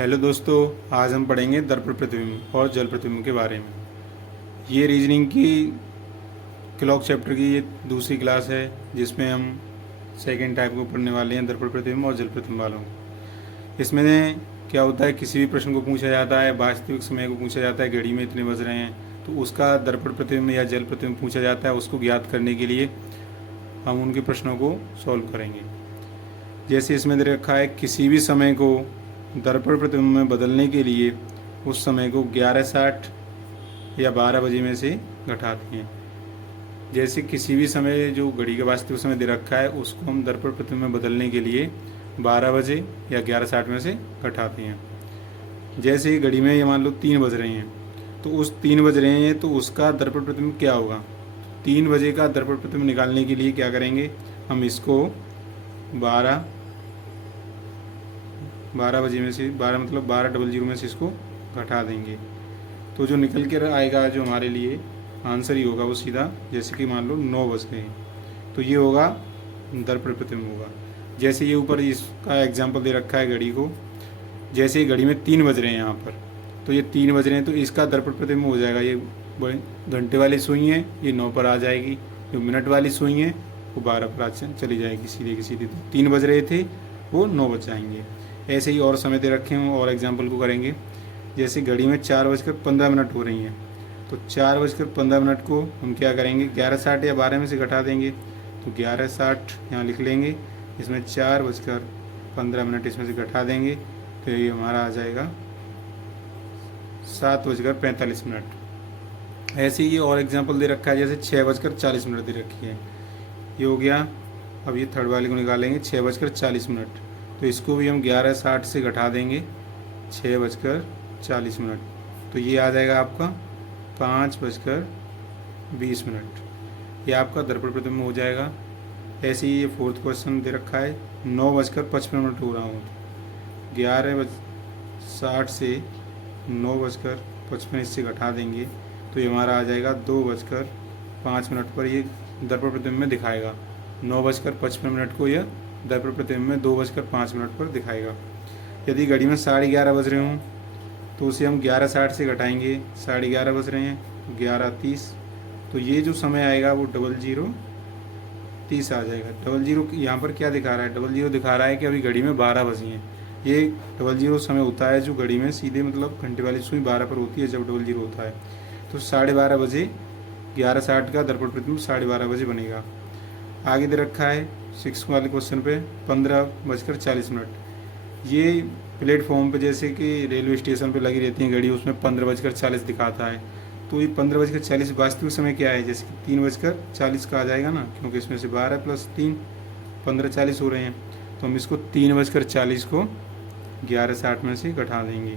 Hello दोस्तों, आज हम पढ़ेंगे दर्पण प्रतिबिंब और जल प्रतिबिंब के बारे में। ये रीजनिंग की क्लॉक चैप्टर की ये दूसरी क्लास है जिसमें हम सेकेंड टाइप को पढ़ने वाले हैं, दर्पण प्रतिबिंब और जल प्रतिबिंब वालों को। इसमें क्या होता है, किसी भी प्रश्न को पूछा जाता है, वास्तविक समय को पूछा जाता है, घड़ी में इतने बज रहे हैं, तो उसका दर्पण प्रतिबिंब या जल प्रतिबिंब पूछा जाता है। उसको ज्ञात करने के लिए हम उनके प्रश्नों को सॉल्व करेंगे। जैसे इसमें दे रखा है, किसी भी समय को दर्पण प्रतिबिंब में बदलने के लिए उस समय को 11:60 या 12 बजे में से घटाते हैं। जैसे किसी भी समय जो घड़ी का वास्तविक समय दे रखा है उसको हम दर्पण प्रतिबिंब में बदलने के लिए 12 बजे या 11:60 में से घटाते हैं। जैसे घड़ी में ये मान लो 3 बज रहे हैं, तो उस 3 बज रहे हैं तो उसका दर्पण प्रतिबिंब क्या होगा। 3 बजे का दर्पण प्रतिबिंब निकालने के लिए क्या करेंगे, हम इसको 12 बजे में से 12 मतलब 12:00 में से इसको घटा देंगे, तो जो निकल कर आएगा जो हमारे लिए आंसर ही होगा वो सीधा, जैसे कि मान लो 9 बज गए, तो ये होगा दर्पण प्रतिबिंब होगा। जैसे ये ऊपर इसका एग्जाम्पल दे रखा है घड़ी को, जैसे घड़ी में 3 बज रहे हैं यहाँ पर, तो ये 3 बज रहे हैं तो इसका दर्पण प्रतिबिंब हो जाएगा, ये घंटे वाली सुई है ये 9 पर आ जाएगी, जो मिनट वाली सुई है वो 12 पर चली जाएगी सीधे की सीधे। तो 3 बज रहे थे वो 9 बज जाएंगे। ऐसे ही और समय दे रखे हैं और एग्जाम्पल को करेंगे। जैसे घड़ी में 4:15 हो रही हैं, तो 4:15 को हम क्या करेंगे, 11:60 या 12 में से घटा देंगे, तो 11:60 यहाँ लिख लेंगे, इसमें 4:15 इसमें से घटा देंगे, तो ये हमारा आ जाएगा 7:45। ऐसे ही और एग्जाम्पल दे रखा है, जैसे 6:40 दे रखी है, ये हो गया। अब ये थर्ड वाले को निकालेंगे 6:40, तो इसको भी हम 11:60 से घटा देंगे 6:40, तो ये आ जाएगा आपका 5:20। ये आपका दर्पण प्रतिबिंब हो जाएगा। ऐसे ही ये फोर्थ क्वेश्चन दे रखा है, 9:55 हो रहा हूँ, 11:60 से 9:55 इससे घटा देंगे, तो ये हमारा आ जाएगा 2:05 पर ये दर्पण प्रतिबिंब में दिखाएगा। 9:55 को यह दर्पण प्रतिबिंब में 2:05 पर दिखाएगा। यदि घड़ी में 11:30 बज रहे हों तो उसे हम 11:60 से घटाएंगे, 11:30 बज रहे हैं तो 11:30, तो ये जो समय आएगा वो 00:30 आ जाएगा। 00 यहाँ पर क्या दिखा रहा है, 00 दिखा रहा है कि अभी घड़ी में 12 बजी हैं। ये 00 समय होता है जो घड़ी में सीधे मतलब घंटे वाली सुई 12 पर होती है जब 00 होता है, तो 12:30 बजे 11:60 का दर्पण प्रतिबिंब 12:30 बजे बनेगा। आगे दे रखा है 6 वाले क्वेश्चन पे 15:40, ये प्लेटफॉर्म पे जैसे कि रेलवे स्टेशन पे लगी रहती हैं घड़ी, उसमें 15:40 दिखाता है, तो ये 15:40 वास्तविक समय क्या है, जैसे कि 3:40 का आ जाएगा ना, क्योंकि इसमें से 12 + 3 15:40 हो रहे हैं, तो हम इसको 3:40 को 11:60 में से घटा देंगे,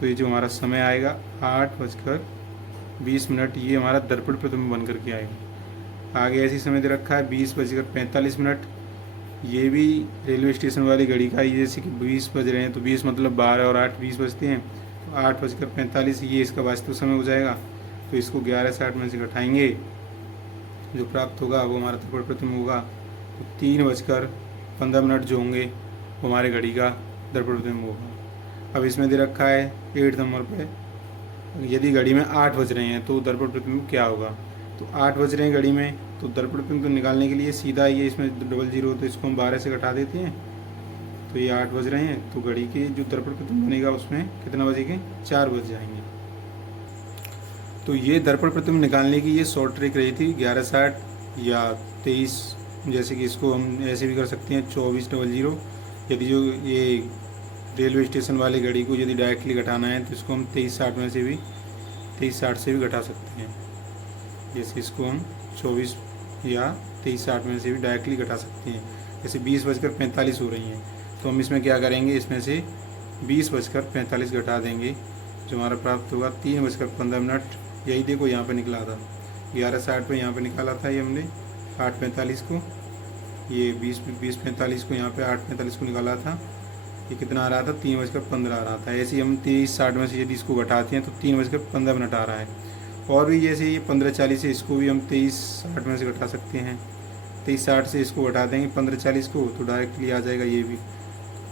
तो ये जो हमारा समय आएगा 8:20, ये हमारा दर्पण प्रतिबिंब बन करके आएगा। आगे ऐसी समय दे रखा है 20:45, ये भी रेलवे स्टेशन वाली घड़ी का ही, जैसे कि 20 बज रहे हैं तो 20 मतलब 12 और 8 20 बजते हैं, तो 8:45 ये इसका वास्तविक समय हो जाएगा, तो इसको 11:60 में से घटाएंगे, जो प्राप्त होगा वो हमारा दर्पण प्रतिबिंब होगा। तो 3:15 जो होंगे वो हमारे घड़ी का दर्पण प्रतिबिंब होगा। अब इसमें दे रखा है 8 नंबर पे, यदि घड़ी में 8 बज रहे हैं तो दर्पण प्रतिबिंब क्या होगा, तो 8 बज रहे हैं घड़ी में, तो दर्पण प्रतिबिंब को निकालने के लिए सीधा ये इसमें 00 तो इसको हम 12 से घटा देते हैं, तो ये 8 बज रहे हैं, तो घड़ी के जो दर्पण प्रतिबिंब बनेगा उसमें कितना बजेंगे, 4 बज जाएंगे। तो ये दर्पण प्रतिबिंब निकालने की ये शॉर्ट ट्रिक रही थी, 11:60 या 23, जैसे कि इसको हम ऐसे भी कर सकते हैं 24:00। यदि जो ये रेलवे स्टेशन वाली घड़ी को यदि डायरेक्टली घटाना है तो इसको हम 23:60 से भी घटा सकते हैं, जैसे इसको हम 24 या 23:60 में से भी डायरेक्टली घटा सकते हैं। जैसे 20:45 हो रही हैं, तो हम इसमें क्या करेंगे, इसमें से 20:45 घटा देंगे, जो हमारा प्राप्त होगा 3:15। यही देखो यहाँ पे निकला था 11:60 पे, यहाँ पे निकाला था ये हमने 8:45 को, ये 20:45 को यहाँ पे 8:45 को निकाला था, ये कितना आ रहा था 3:15 आ रहा था। ऐसे ही हम 23:60 में से यदि इसको घटाते हैं तो 3:15 आ रहा है। और भी जैसे ये 15:40 है, इसको भी हम 23:60 में से घटा सकते हैं, 23:60 से इसको घटा देंगे 15:40 को, तो डायरेक्टली आ जाएगा ये भी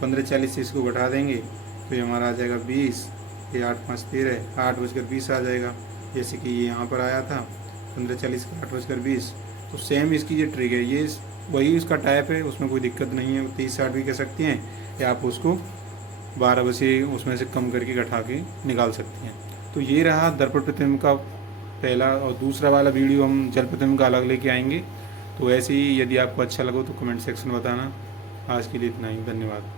15:40 से इसको घटा देंगे तो ये हमारा आ जाएगा 20, ये 8 5 13, 8:20 आ जाएगा। जैसे कि ये यहाँ पर आया था 15:40 का 8:20। तो सेम इसकी ये ट्रिक है, ये वही उसका टाइप है, उसमें कोई दिक्कत नहीं है। 30-60 भी कह सकती हैं, या आप उसको 12 बजे उसमें से कम करके घटा के निकाल सकती हैं। तो ये रहा दर्पण प्रतिबिंब का पहला, और दूसरा वाला वीडियो हम जल प्रतिबिंब का अलग लेके आएंगे। तो ऐसे ही यदि आपको अच्छा लगा तो कमेंट सेक्शन में बताना। आज के लिए इतना ही, धन्यवाद।